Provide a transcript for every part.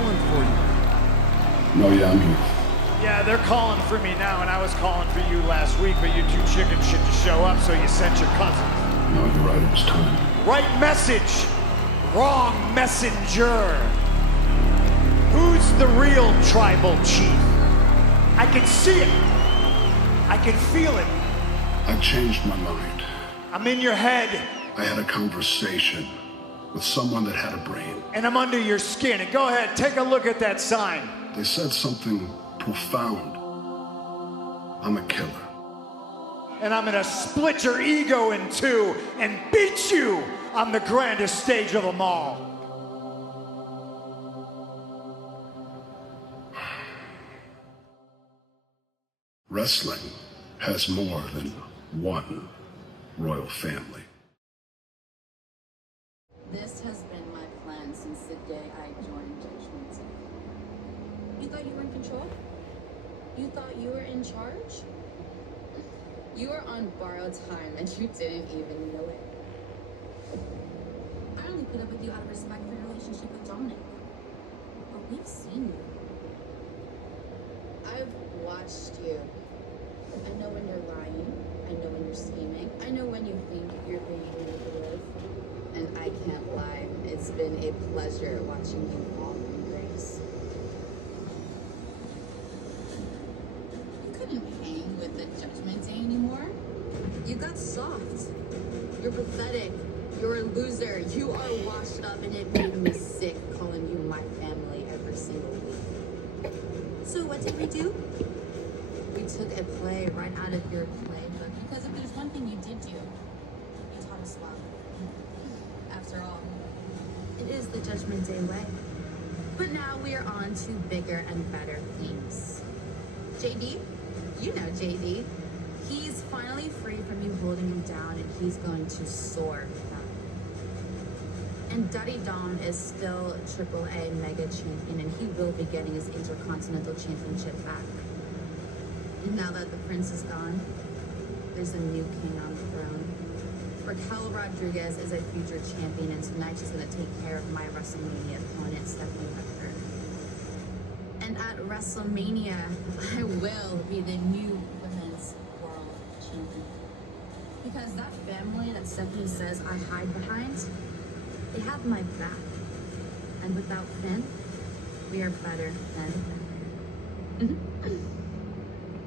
calling for you. No, yeah, I'm here. Yeah, they're calling for me now, and I was calling for you last week, but you too chicken shit to show up, so you sent your cousin. No, you're right, it was time. Right message, wrong messenger. Who's the real tribal chief? I can see it. I can feel it. I changed my mind. I'm in your head. I had a conversation with someone that had a brain. And I'm under your skin. And go ahead, take a look at that sign. They said something profound. I'm a killer. And I'm gonna split your ego in two and beat you on the grandest stage of them all. Wrestling has more than one royal family. This has been my plan since the day I joined Judgment Day. You thought you were in control? You thought you were in charge? You were on borrowed time and you didn't even know it. I only put up with you out of respect for your relationship with Dominic. But we've seen you. I've watched you. I know when you're lying. I know when you're scheming. I know when you think you're being manipulative. And I can't lie, it's been a pleasure watching you fall from grace. You couldn't hang with the Judgment Day anymore. You got soft. You're pathetic. You're a loser. You are washed up, and it made me sick calling you my family every single week. So what did we do? We took a play right out of your playbook, because if there's one thing you did do, you taught us well. After all, it is the Judgment Day way. But now we are on to bigger and better things. JD, you know JD. He's finally free from you holding him down, and he's going to soar now. And Daddy Dom is still AAA Mega Champion, and he will be getting his Intercontinental Championship back. And now that the prince is gone, there's a new king on the throne. Raquel Rodriguez is a future champion, and tonight she's going to take care of my WrestleMania opponent, Stephanie Becker. And at WrestleMania, I will be the new women's world champion. Because that family that Stephanie says I hide behind, they have my back. And without Finn, we are better than better.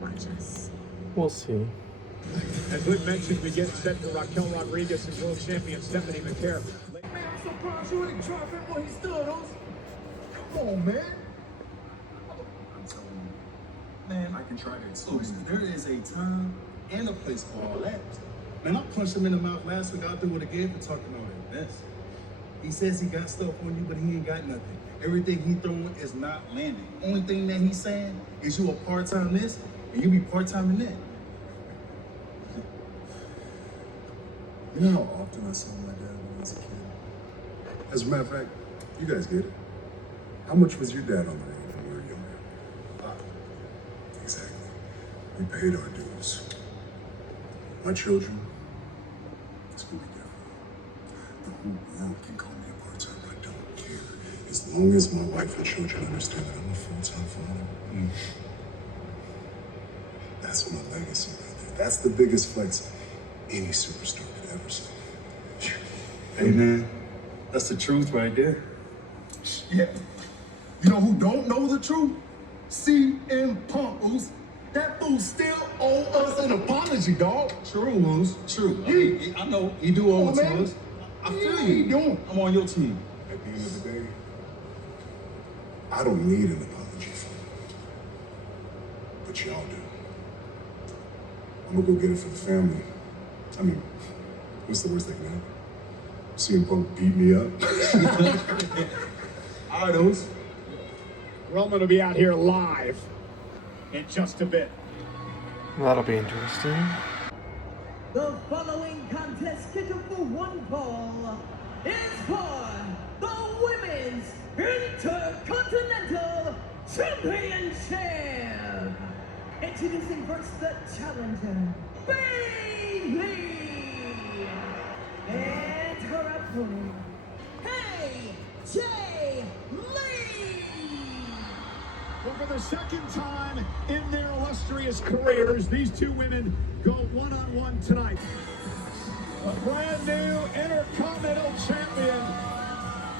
Watch us. We'll see. As Luke mentioned, we get set for Raquel Rodriguez and world champion Stephanie McCare. Man, I'm surprised you didn't try for what he stood on. Come on, man. I'm telling you, man, I can try to explain. There is a time and a place for all that. Man, I punched him in the mouth last week out there with a game for talking about it. That's. He says he got stuff on you, but he ain't got nothing. Everything he throwing is not landing. Only thing that he's saying is you a part-time this, and you be part-time in that. You know how often I saw my dad when I was a kid? As a matter of fact, you guys get it. How much was your dad on the ring when we were younger? Exactly. We paid our dues. My children, it's gonna be different. The whole world can call me a part-time. I don't care. As long as my wife and children understand that I'm a full-time father. That's my legacy right there. That's the biggest flex any superstar could ever say. Hey, man, that's the truth right there. Yeah. You know who don't know the truth? CM Punk, Oos. That fool still owe us an apology, dog. True, Oos. True. I know. He do owe it to us. I feel What you. you doing? I'm on your team. At the end of the day, I don't need an apology from you. But y'all do. I'm gonna go get it for the family. I mean, what's the worst that can happen? CM Punk beat me up. All right, Oos. Roman will be out here live in just a bit. That'll be interesting. The following contest scheduled for one fall is for the Women's Intercontinental Championship. Introducing first the challenger, Bailey, and her opponent, AJ Lee. Well, for the second time in their illustrious careers, these two women go one-on-one tonight. A brand new Intercontinental Champion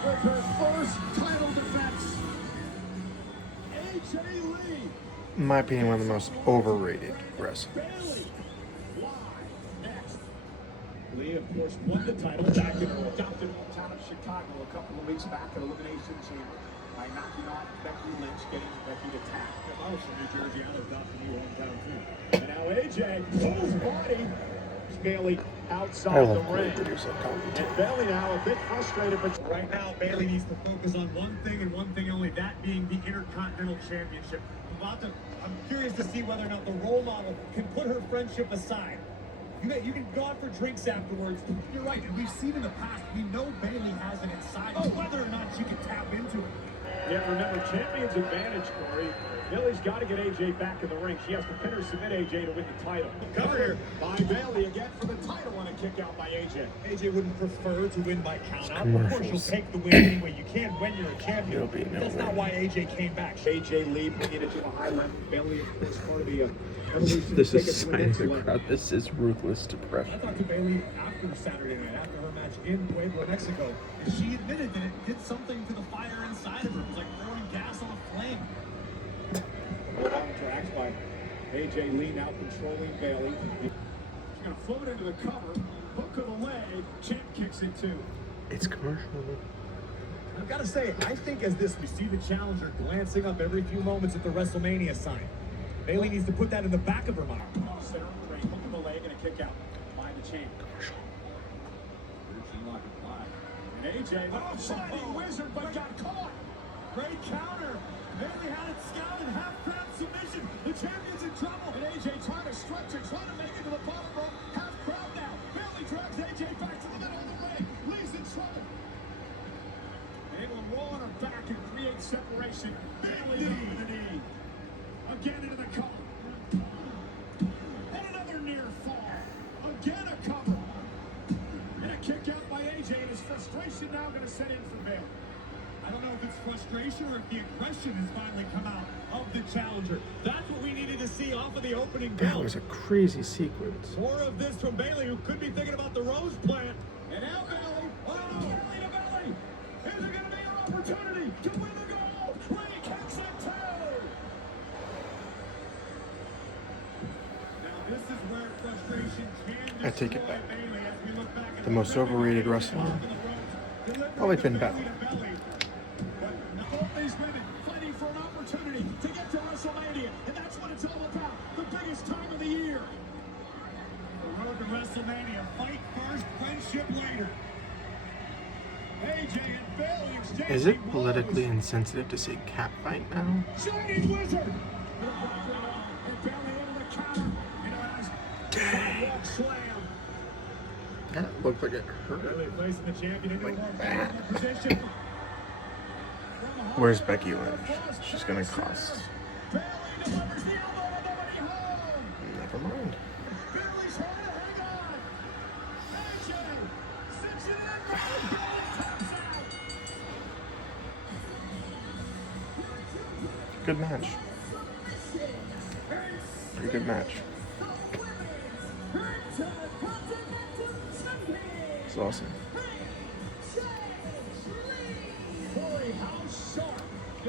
with her first title defense. AJ Lee. In my opinion, one of the most overrated wrestlers. Bailey. Live next. Lee, of course, won the title back in her adopted hometown of Chicago a couple of weeks back at Elimination Chamber by knocking off Becky Lynch, getting Becky to tap. I was from New Jersey. I lived out in your hometown too. And now AJ pulls body. Bailey outside the ring. And Bailey now a bit frustrated, but right now Bailey needs to focus on one thing and one thing only, that being the Intercontinental Championship. I'm curious to see whether or not the role model can put her friendship aside. You can go out for drinks afterwards. You're right, and we've seen in the past, we know Bailey has it inside, whether or not she can tap into it. Yeah, remember, champion's advantage, Corey. Bailey's got to get AJ back in the ring. She has to pin or submit AJ to win the title. Cover here by Bailey again for the title on a kick out by AJ. AJ wouldn't prefer to win by count out. Of course, you'll take the win anyway. You can when you're a champion. That's not why AJ came back. AJ Lee bringing it to a high level. Bailey, of course, part of the evolution. This is signing the crowd. This is ruthless depression. I talked to Bailey after Saturday night, after her match in Puebla, Mexico, and she admitted that it did something to the fire inside of her. It was like throwing gas on a flame. Tracks by AJ Lee now controlling Bailey. She's going to float into the cover. Hook of the leg. Champ kicks it too. It's commercial. I've got to say, I think as this, we see the challenger glancing up every few moments at the WrestleMania sign. Bailey needs to put that in the back of her mind. Center of the ring. Hook of the leg and a kick out by the champ. And AJ, fighting wizard, but got caught. Great counter. Bailey had it scouted, half crowd submission. The champion's in trouble. And AJ trying to stretch it, trying to make it to the bottom rope. Half crowd now. Bailey drags AJ back to the middle of the ring. Lee's in trouble. Able to roll on her back and create separation. Bailey with the knee. Again into the cover. And another near fall. Again a cover. And a kick out by AJ. And his frustration now going to set in for Bailey. I don't know if it's frustration or if the aggression has finally come out of the challenger. That's what we needed to see off of the opening bell. That was a crazy sequence. More of this from Bailey, who could be thinking about the Rose plant. And now Bailey, belly to belly. Is it going to be an opportunity to win the gold? Lee kicks it too. Now this is where frustration can I take it back. Bailey as we look back at The most overrated wrestler. Probably Finn Balor. Both these women fighting for an opportunity to get to WrestleMania, and that's what it's all about. The biggest time of the year. The road to WrestleMania. Fight first, friendship later. AJ and Bailey exchange. Is it politically insensitive to say cat fight now? Shining Wizard. And Bailey able to counter. Dang. Slam. That looked like it hurt. Bailey placing the champion into Like a that. position. Where's Becky Lynch? She's gonna cost. Bailey delivers the elbow to nobody home. Never mind. Bailey's trying to hang on. AJ sits it in. Bailey taps out. Good match. Pretty good match. It's awesome.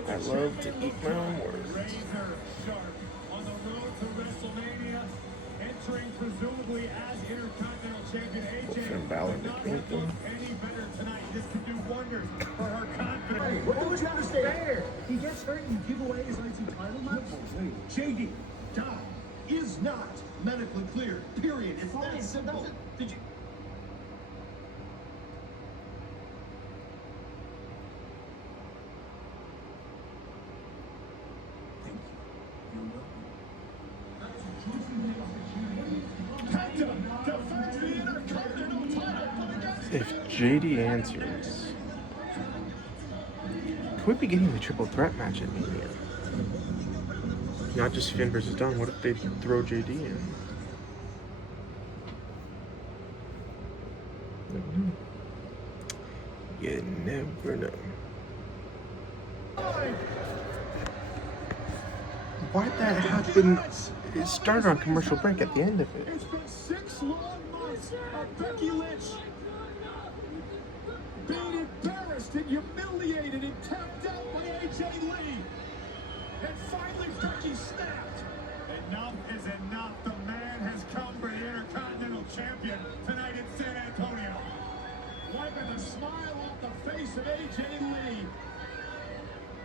I love to eat my own words. Razor sharp on the road to WrestleMania, entering presumably as Intercontinental Champion. AJ Finn Balor could not beat have them. looked any better tonight. This could do wonders for her confidence. What don't you understand? He gets hurt and you give away his IC title match? JD, Dom is not medically cleared. Period. It's that simple. Did you? If JD answers, could we be getting the triple threat match at Mania? Not just Finn versus Dunn. What if they throw JD in? You never know. Why'd that happen? It started on commercial break at the end of it. It's been 6 long months of Becky Lynch being embarrassed and humiliated and tapped out by AJ Lee. And finally Becky snapped. Enough is enough. The man has come for the Intercontinental Champion tonight in San Antonio. Wiping the smile off the face of AJ Lee.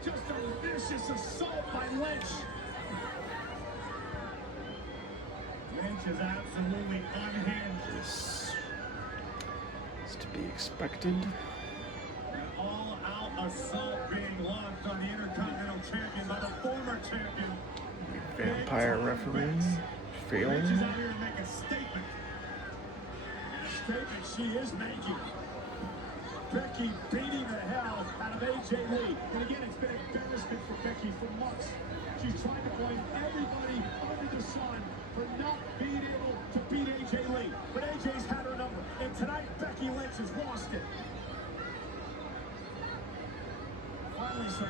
Just a vicious assault by Lynch. Lynch is absolutely unhinged. This is to be expected. An all-out assault being launched on the Intercontinental Champion by the former champion. Vampire referee failing. Lynch is out here to make a statement. And a statement she is making. Becky beating the hell out of AJ Lee. And again, it's been embarrassment for Becky for months. She's trying to blame everybody under the sun for not being able to beat AJ Lee. But AJ's had her number. And tonight, Becky Lynch has lost it. Finally, some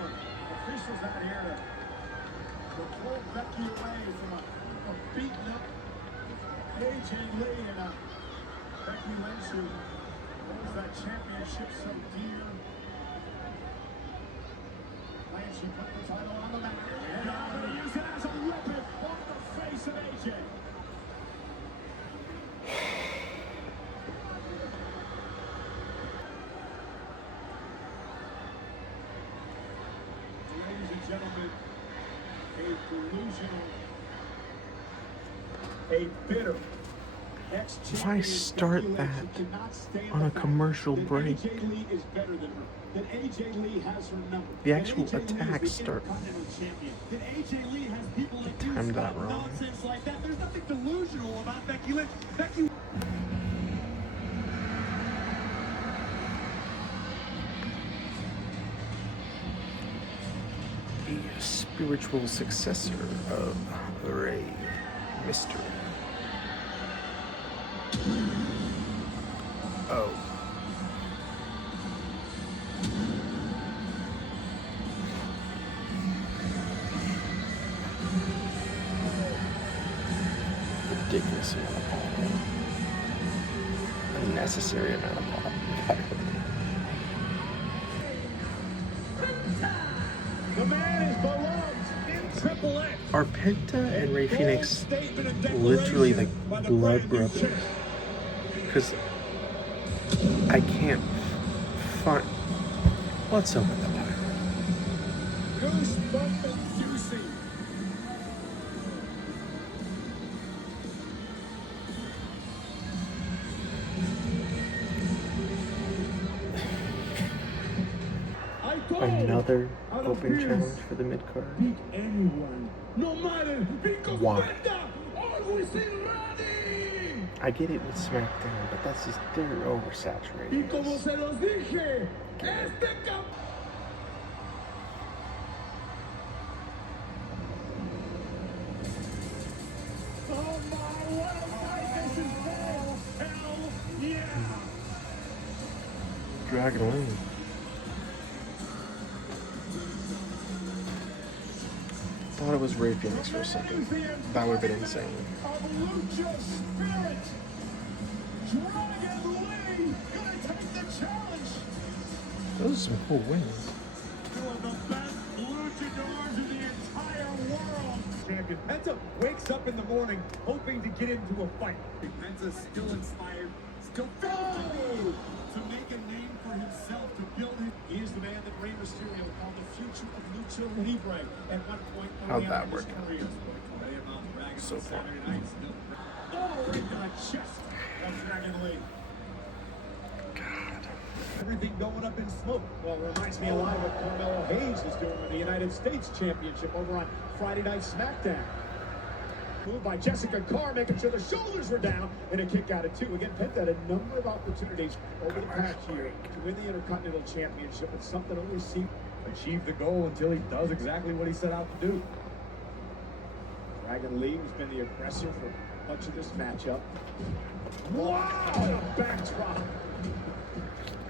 officials out here to pull Becky away from a beaten up AJ Lee and Becky Lynch, who holds that championship so dear. Lynch, she put the title on the mat. And now they use it as a weapon on the face of AJ. Ladies and gentlemen, a delusional, a bitter ex-champion. Why start that on a commercial break? AJ Lee is better than her. That AJ Lee has her number. The actual That AJ Lee attack is the start. Intercontinental Champion. That AJ Lee has people that do Timed that stuff wrong. nonsense like that. There's nothing delusional about Becky Lynch. Becky. The spiritual successor of Rey Mystery. Oh. Ridiculous amount of pop. Unnecessary amount of pop. The man is beloved in Triple X. Are Penta and Rey Fenix literally like blood brothers? Because I can't find. Let's open the pilot. Goosebump inducing. Another open challenge for the mid card. Beat anyone, no matter. Why? I get it with SmackDown, but that's just they're oversaturated. Y como se los dije, este Oh my, what a fight this is hell! Hell yeah! Dragon Lee. Thought it was Rey Fenix for a second. That would have been insane. Of Lucha Spirit! Dragon Lee gonna take the challenge! Those are some cool wins. Two of the best luchadors in the entire world! Champion Penta wakes up in the morning hoping to get into a fight. Penta's still inspired, still filled to make a name for himself, to build it. He is the man that Rey Mysterio called the future of Lucha Libre at one point. How'd that work out? So far. Oh, right to the chest of Dragon Lee. God. Everything going up in smoke. Well, it reminds me a lot of what Carmelo Hayes is doing with the United States Championship over on Friday Night SmackDown. Move by Jessica Carr, making sure the shoulders were down, and a kick out at 2. Again, Penta had a number of opportunities over the past year to win the Intercontinental Championship, but something always seemed to achieve the goal until he does exactly what he set out to do. Dragon Lee has been the aggressor for much of this matchup. Wow, a backdrop.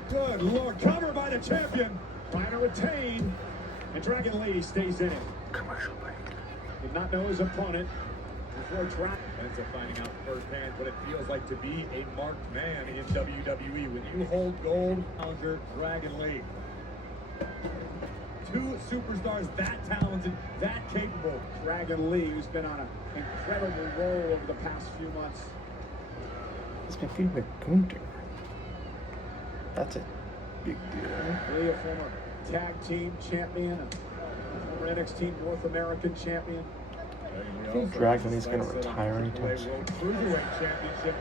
Good Lord, cover by the champion, trying to retain, and Dragon Lee stays in it. Commercial break. Did not know his opponent before track. Penta finding out firsthand what it feels like to be a marked man in WWE. When you hold gold, challenger Dragon Lee. Two superstars that talented, that capable. Dragon Lee, who's been on an incredible roll over the past few months. It's my favorite Gunther. That's a big deal. Lee, a former tag team champion, a former NXT North American champion. I think Dragon Lee's going to retire anytime soon. Cruiserweight Championship,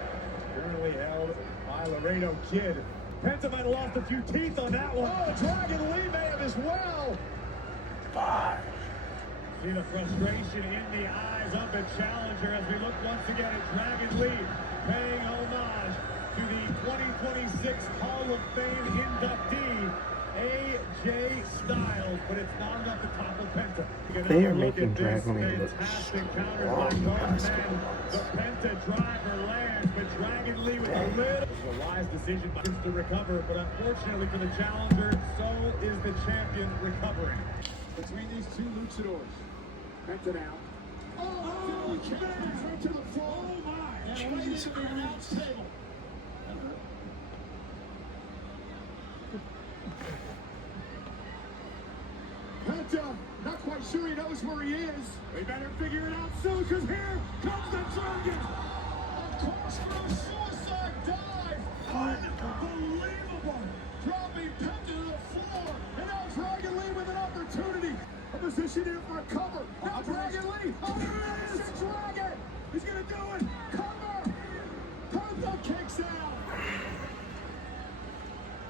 currently held by Laredo Kid. Penta might have lost a few teeth on that one. Oh, Dragon Lee may have as well. 5. See the frustration in the eyes of the challenger as we look once again at Dragon Lee paying homage to the 2026 Hall of Fame inductee, AJ Styles, but it's not enough to topple Penta. They are making Dragon Lee look fantastic counters strong by the both past men. couple months. The Penta driver lands, but Dragon Lee with a little. It was a wise decision by him to recover, but unfortunately for the challenger, so is the champion recovering. Between these two luchadors, Penta now. Oh, right to the floor. Oh my! Jesus Christ. Penta, not quite sure he knows where he is. We better figure it out soon, because here comes the Dragon. Of course, for a suicide dive. Unbelievable. Dropping Penta to the floor. And now Dragon Lee with an opportunity. A position here for a cover. Now Dragon Lee. Oh, there it is. Dragon. He's going to do it. Cover. Penta kicks out.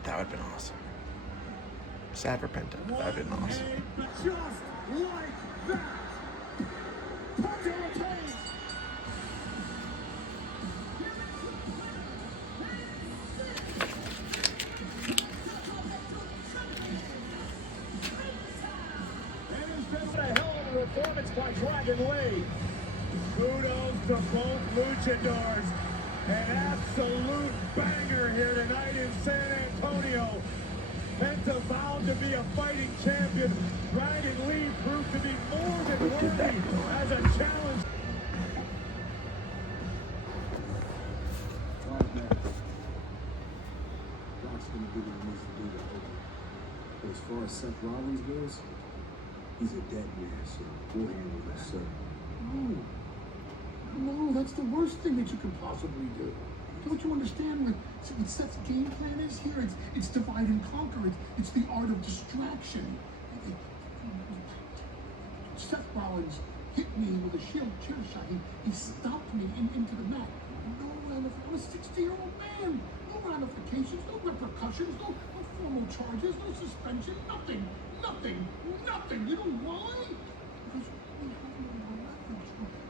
That would have been awesome. Sad for Penta. That would have been awesome. Just like that. Penta retains. And it's been a hell of a performance by Dragon Lee. Kudos to both luchadors. An absolute banger here tonight in San Antonio. Penta vowed to be a fighting champion. Dragon Lee proved to be more than worthy as a challenge. Brock's gonna do what he needs to do to open. But as far as Seth Rollins goes, he's a dead man, so we'll handle this, sir. No, that's the worst thing that you can possibly do. Don't you understand what Seth's game plan is here? It's divide and conquer. It's the art of distraction. Seth Rollins hit me with a shield chair shot. He stopped me into the mat. I'm a 60-year-old man. No ramifications, no repercussions, no formal charges, no suspension, nothing. You know why? Because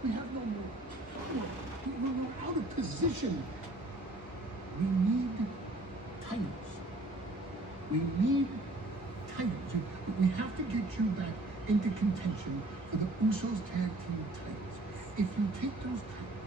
we have no more power. We're out of position. We need titles. We have to get you back into contention for the Usos tag team titles. If you take those titles,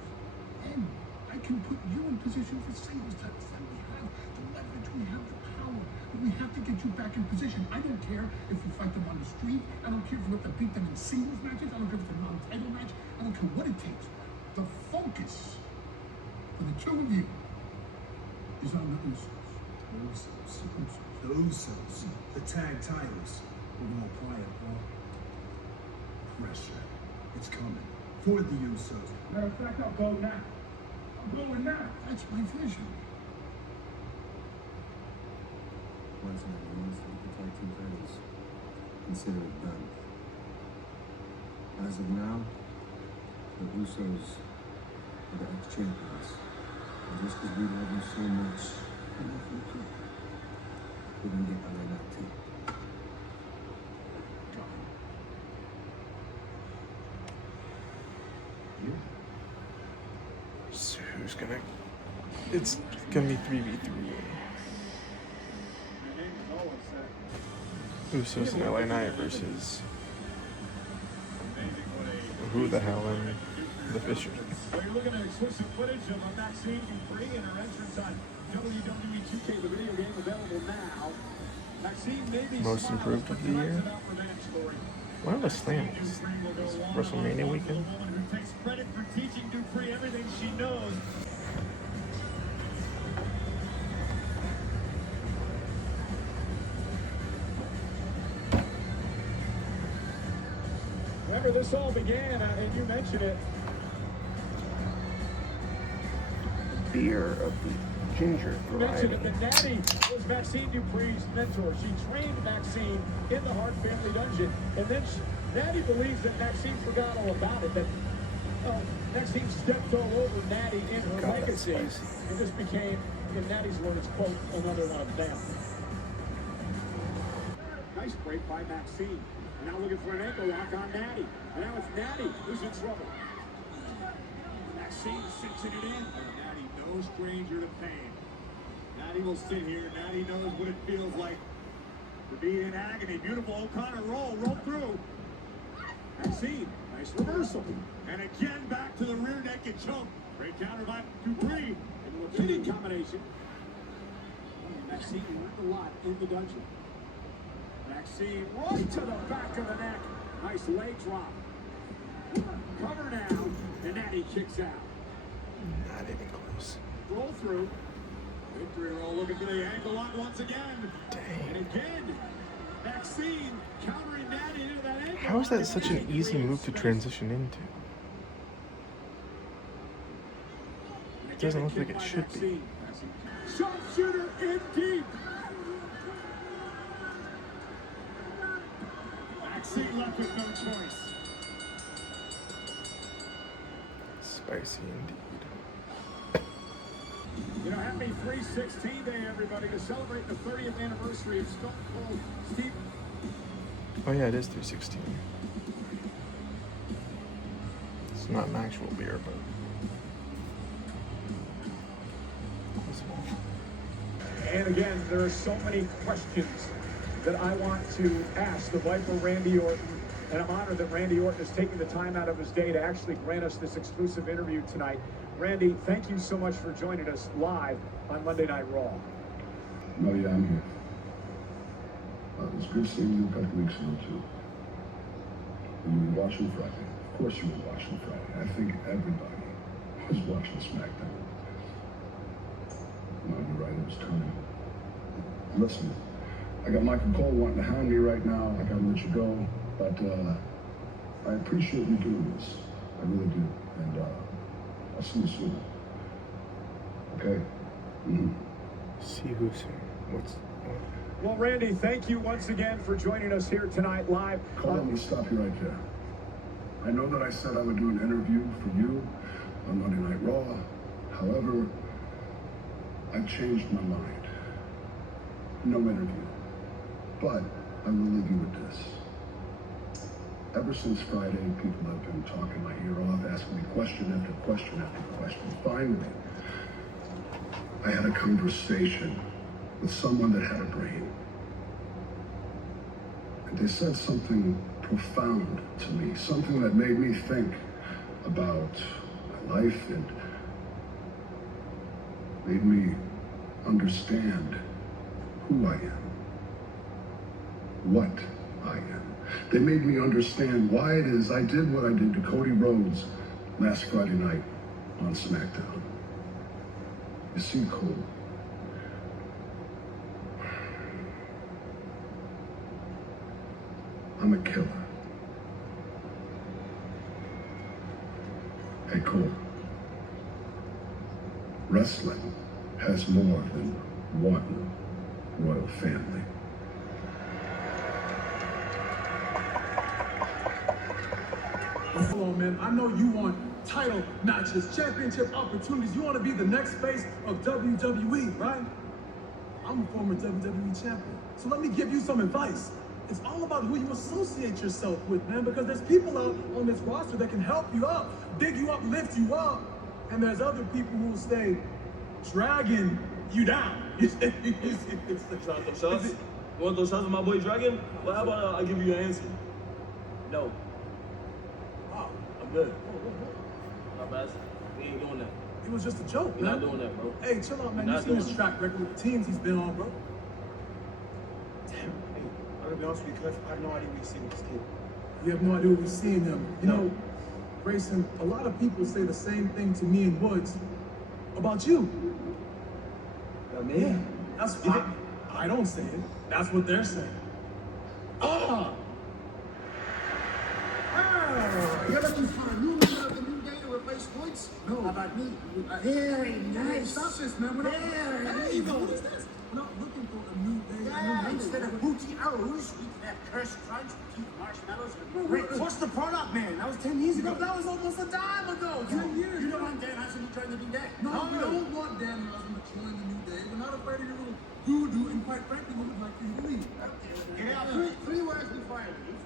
then I can put you in position for singles titles. Then we have the leverage, we have the power. But we have to get you back in position. I don't care if you fight them on the street. I don't care if you have to beat them in singles matches. I don't care if it's a non-title match. I don't care what it takes. The focus for the two of you is on the Usos. The Usos. The tag titles. We're gonna apply it, bro. Pressure. It's coming. For the Usos. Matter of fact, I'll go now. I'm going now. That's my vision. Once in a while, the tag team titles, consider it done. As of now, the Usos are the ex-champions. And just because we love you so much, we're gonna get LA Knight too. So who's gonna... It's gonna be 3v3. Usos and LA Knight versus... Who the hell in the Fisher? Well, you're looking at exclusive footage of Maxine Dupree and her entrance on WWE 2K, the video game available now. Maxine may be Most improved of the year? Why was Slam? WrestleMania weekend? Who takes credit for teaching Dupree everything she knows. Remember, this all began, and you mentioned it. Beer of the ginger You mentioned variety. it, that Natty was Maxine Dupree's mentor. She trained Maxine in the Hart family dungeon. And then Natty believes that Maxine forgot all about it, that Maxine stepped all over Natty in her God, that's legacy. spicy. And this became, in Natty's words, quote, another one of them. Nice break by Maxine. Now looking for an ankle lock on Natty. And now it's Natty who's in trouble. Maxine cinching it in. Natty, no stranger to pain. Natty will sit here. Natty knows what it feels like to be in agony. Beautiful O'Connor roll through. Maxine, nice reversal. And again back to the rear naked choke. Great counter by Dupree. Into a pinning combination. Maxine learned a lot in the dungeon. Maxine right to the back of the neck. Nice leg drop. Cover now. And Natty kicks out. Not even close. Roll through. Victory roll looking for the ankle lock once again. Dang. And again, Maxine countering Natty into that ankle. How is that such an easy move to transition into? It doesn't look like it should be. Sharpshooter in deep. Maxine left with no choice. Spicy indeed. You know, happy 316 Day, everybody, to celebrate the 30th anniversary of Stone Cold Steve. Oh yeah, it is 316. It's not an actual beer, but And again, there are so many questions that I want to ask the Viper Randy Orton, and I'm honored that Randy Orton is taking the time out of his day to actually grant us this exclusive interview tonight. Randy, thank you so much for joining us live on Monday Night Raw. No, yeah, I'm here. It was good seeing you a couple weeks ago, too. You were watching Friday. Of course you were watching Friday. I think everybody was watching SmackDown. No, you're right, it was time. Listen, I got Michael Cole wanting to hound me right now. I gotta let you go. But I appreciate you doing this. I really do. And I'll see you soon. Okay? Mm-hmm. see who's soon. What's Well, Randy, thank you once again for joining us here tonight live. Cole, let me stop you right there. I know that I said I would do an interview for you on Monday Night Raw. However, I've changed my mind. No interview. But I will leave you with this. Ever since Friday, people have been talking my ear off, asking me question after question after question. Finally, I had a conversation with someone that had a brain. And they said something profound to me, something that made me think about my life and made me understand who I am, what I am. They made me understand why it is I did what I did to Cody Rhodes last Friday night on SmackDown. You see, Cole, I'm a killer. Hey, Cole, wrestling has more than one royal family. Come on, man. I know you want title matches, championship opportunities. You want to be the next face of WWE, right? I'm a former WWE champion. So let me give you some advice. It's all about who you associate yourself with, man, because there's people out on this roster that can help you up, dig you up, lift you up. And there's other people who will stay dragging you down. You trying to throw shots? You want to throw shots with my boy Dragon? Well, how about I give you your answer? No. Wow. I'm good. Not bad. We ain't doing that. It was just a joke, We're man. not doing that, bro. Hey, chill out, man. We're You not seen his doing track record with the teams he's been on, bro. Damn, hey, I'm gonna be honest with you, Cliff. I have no idea what you're seeing with this kid. You have no idea what we see in him. You know, Grayson, a lot of people say the same thing to me and Woods about you. Me? Yeah, that's why I don't say it. That's what they're saying. Oh! You're looking for a new member of the New Day to replace Woods? No. How about me? Very nice. Stop this, man. We're not. Hey, what is this? We're not looking for a new Day. Yeah, instead of booty arrows, we can have cursed crunch, keep marshmallows, and bricks. What's the product, man? That was 10 years ago. That was almost a dime ago. 10 years. You don't want Dan Hudson to join the New Day? No, we don't want Dan Hudson to join the New Day. We're not afraid of your little voodoo, and quite frankly, we would like for you to leave. Get out. Three words before I leave.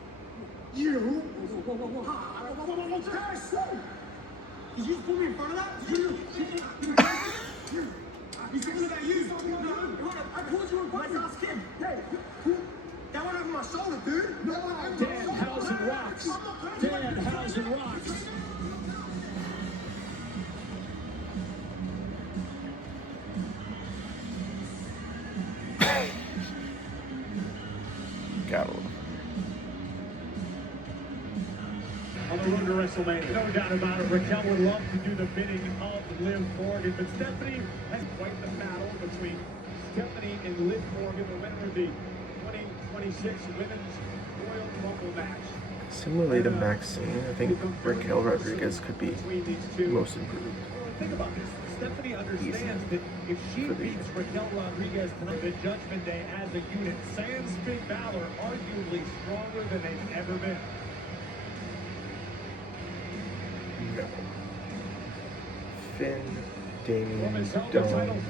You. Whoa. Did you put me in front of that? You. You said that you. I pulled you in front of my skin. Hey, that went over my shoulder, dude. No, Danhausen rocks. Danhausen rocks. Got him. On the road to WrestleMania. No doubt about it. Raquel would love to do the bidding of Liv Morgan, but Stephanie has quite the battle between Stephanie and Liv Morgan, the winner of the 2026 Women's Royal Rumble match. Similarly to Maxine, I think Raquel Rodriguez could be most improved. Think about this. Stephanie understands that if she beats Raquel Rodriguez tonight, the Judgment Day as a unit, sans Finn Balor arguably stronger than they've ever been. No. Finn, Damien, Women's held the title Dawn,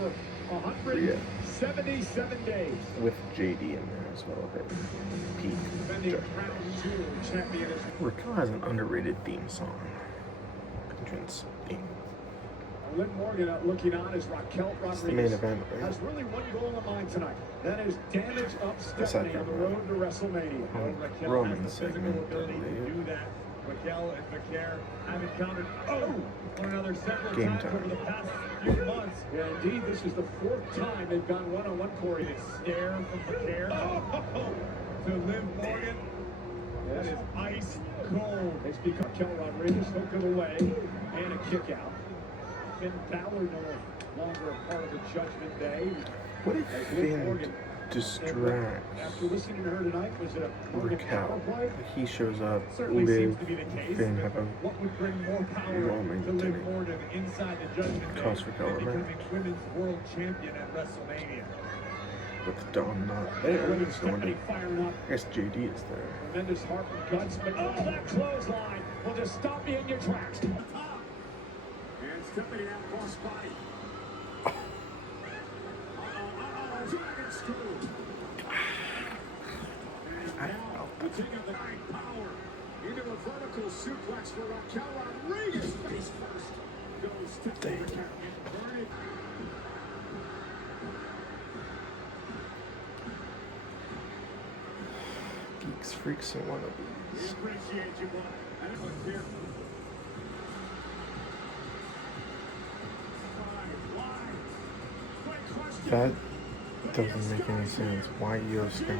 for 177 days. with JD in there as well. But Pete. Defending crown jewel champion. Raquel has an underrated theme song. Entrance theme. Liv Morgan looking on as Raquel It's the main Rodriguez event, right? has really one goal in mind tonight. That is damage up Aside Stephanie on from the road to WrestleMania. Raquel Roman has the physical segment, ability to I do that. Raquel and Vaquer have encountered one another several Game times time. over the past few months. Yeah, indeed, this is the fourth time they've gone one-on-one. Corey, a stare from Vaquer to Liv Morgan. That is ice cold. They speak of Raquel Rodriguez, hook of the leg, and a kick out. Finn Balor no longer a part of the Judgment Day. What if Finn distracts After listening to her tonight, was it a Morgan power Raquel? play? He shows up, Certainly Liv, seems to be the case. Finn have a What would bring more power Roman to Liv tonight. Morgan inside the Judgment Day Cost Raquel than a becoming match. women's world champion at WrestleMania? with Dawn not there. Look at So I wonder- Stephanie firing up. I guess JD is there. Tremendous heart and guts, but that clothesline will just stop you in your tracks. And Stephanie now cross body. Dragon screw. And now the king of the night power into a vertical suplex for Raquel Rodriguez. Face first goes Stephanie Raquel and burn it. Geeks, freaks, and wannabes. Appreciate you, bud. I don't look here. That doesn't make any sense. Why Io Sky?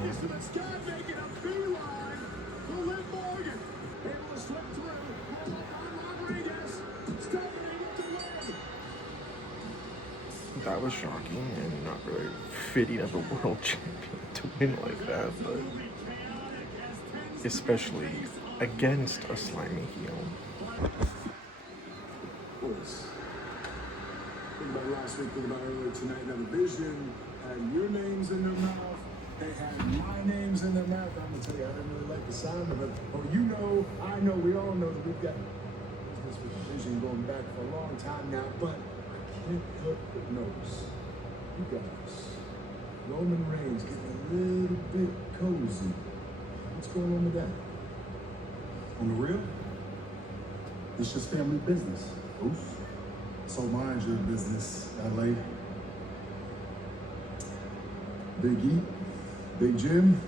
That was shocking and not really fitting of a world champion to win like that, but especially against a slimy heel. Think about last week, think about earlier tonight. Now the Vision had your names in their mouth. They had my names in their mouth. I'm gonna tell you, I didn't really like the sound of it. But you know, I know, we all know that we've got business with the Vision going back for a long time now. But I can't help but notice you guys, Roman Reigns getting a little bit cozy. What's going on with that? On the real, it's just family business. Oof. So mind your business, LA. Big E, Big Jim,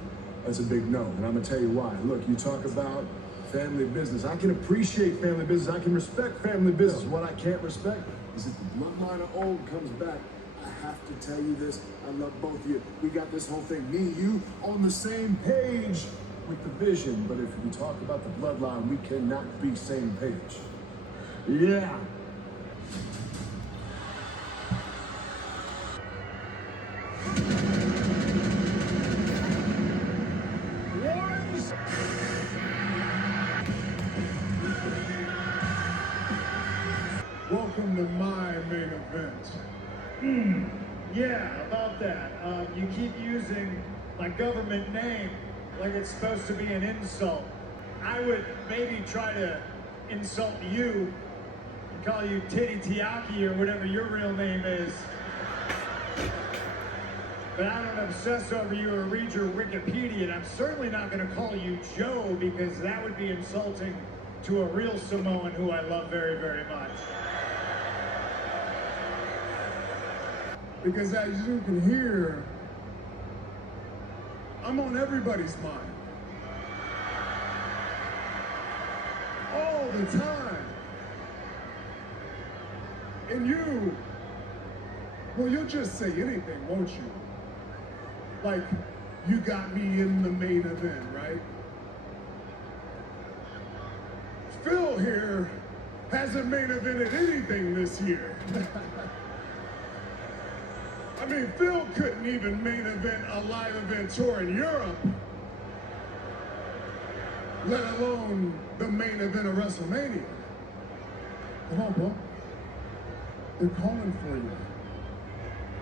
that's a big no. And I'm gonna tell you why. Look, you talk about family business. I can appreciate family business. I can respect family business. What I can't respect is if the bloodline of old comes back. I have to tell you this. I love both of you. We got this whole thing, me and you, on the same page. with the vision, but if we talk about the bloodline, we cannot be same page. Yeah. Welcome to my main event. Yeah, about that. You keep using my government name like it's supposed to be an insult. I would maybe try to insult you and call you Titty Tiaki or whatever your real name is. But I don't obsess over you or read your Wikipedia, and I'm certainly not going to call you Joe because that would be insulting to a real Samoan who I love very, very much. Because as you can hear, I'm on everybody's mind. All the time. And you, well, you'll just say anything, won't you? Like, you got me in the main event, right? Phil here hasn't main evented anything this year. I mean, Phil couldn't even main event a live event tour in Europe, let alone the main event of WrestleMania. Come on, bro. They're calling for you.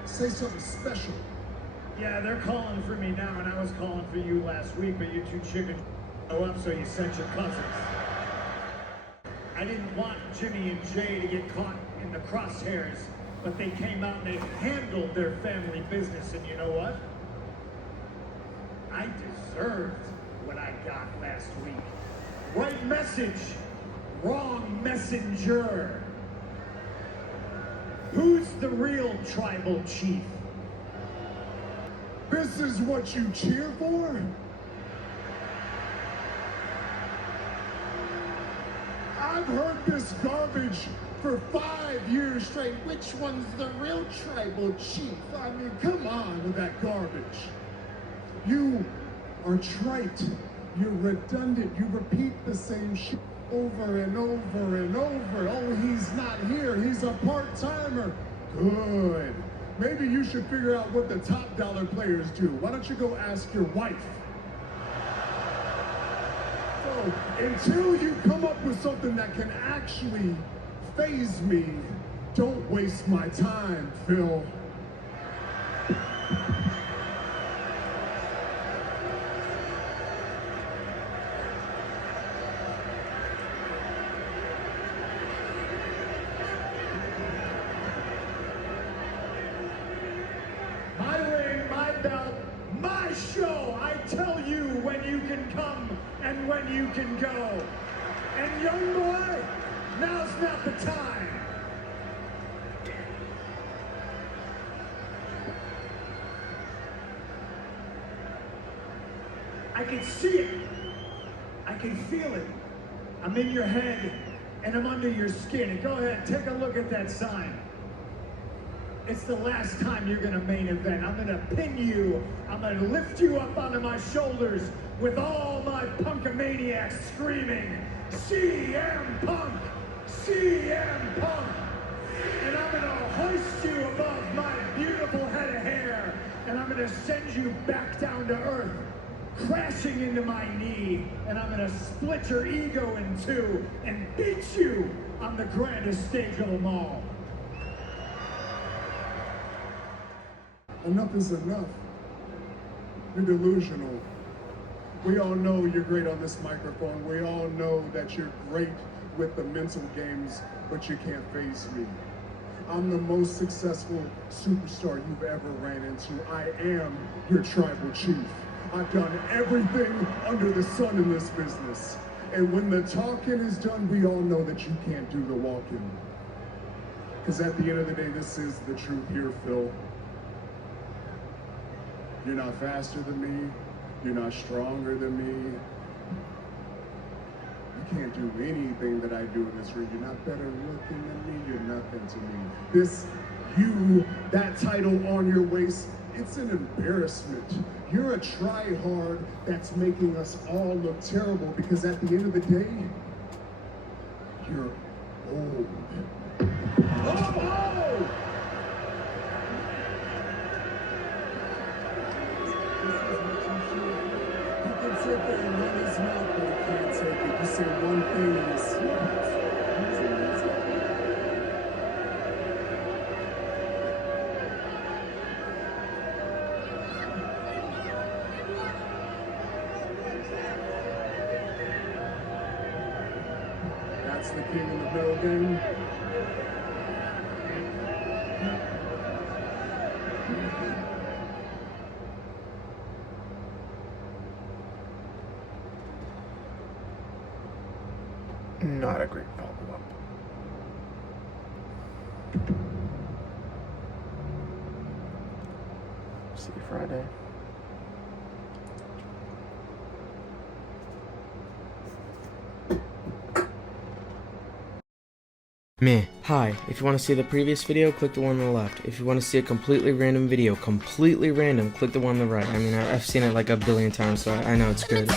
Say something special. Yeah, they're calling for me now, and I was calling for you last week, but you two chickens go up, so you sent your cousins. I didn't want Jimmy and Jay to get caught in the crosshairs, but they came out and they handled their family business, and you know what? I deserved what I got last week. Right message, wrong messenger. Who's the real tribal chief? This is what you cheer for? I've heard this garbage for 5 years straight. Which one's the real tribal chief? I mean, come on with that garbage. You are trite. You're redundant. You repeat the same shit over and over and over. Oh, he's not here. He's a part-timer. Good. Maybe you should figure out what the top dollar players do. Why don't you go ask your wife? So, until you come up with something that can actually faze me, don't waste my time, Phil. My ring, my belt, my show. I tell you when you can come and when you can go. And young boy, now's not the time. I can see it. I can feel it. I'm in your head and I'm under your skin. And go ahead, take a look at that sign. It's the last time you're gonna main event. I'm gonna pin you. I'm gonna lift you up onto my shoulders with all my punkamaniacs screaming, CM Punk! CM Punk! And I'm gonna hoist you above my beautiful head of hair, and I'm gonna send you back down to earth, crashing into my knee, and I'm gonna split your ego in two and beat you on the grandest stage of them all. Enough is enough. You're delusional. We all know you're great on this microphone. We all know that you're great with the mental games, but you can't face me. I'm the most successful superstar you've ever ran into. I am your tribal chief. I've done everything under the sun in this business. And when the talking is done, we all know that you can't do the walking. Because at the end of the day, this is the truth here, Phil. You're not faster than me. You're not stronger than me. You can't do anything that I do in this ring. You're not better looking than me. You're nothing to me. That title on your waist It's an embarrassment. You're a tryhard that's making us all look terrible because at the end of the day, you're old. Oh! He can sit there and run his mouth, but he can't take it. You say one thing and it's that's the king in the building. Not a great follow-up. See you Friday. Meh. Hi, if you want to see the previous video, click the one on the left. If you want to see a completely random video, completely random, click the one on the right. I mean, I've seen it like a billion times, so I know it's good.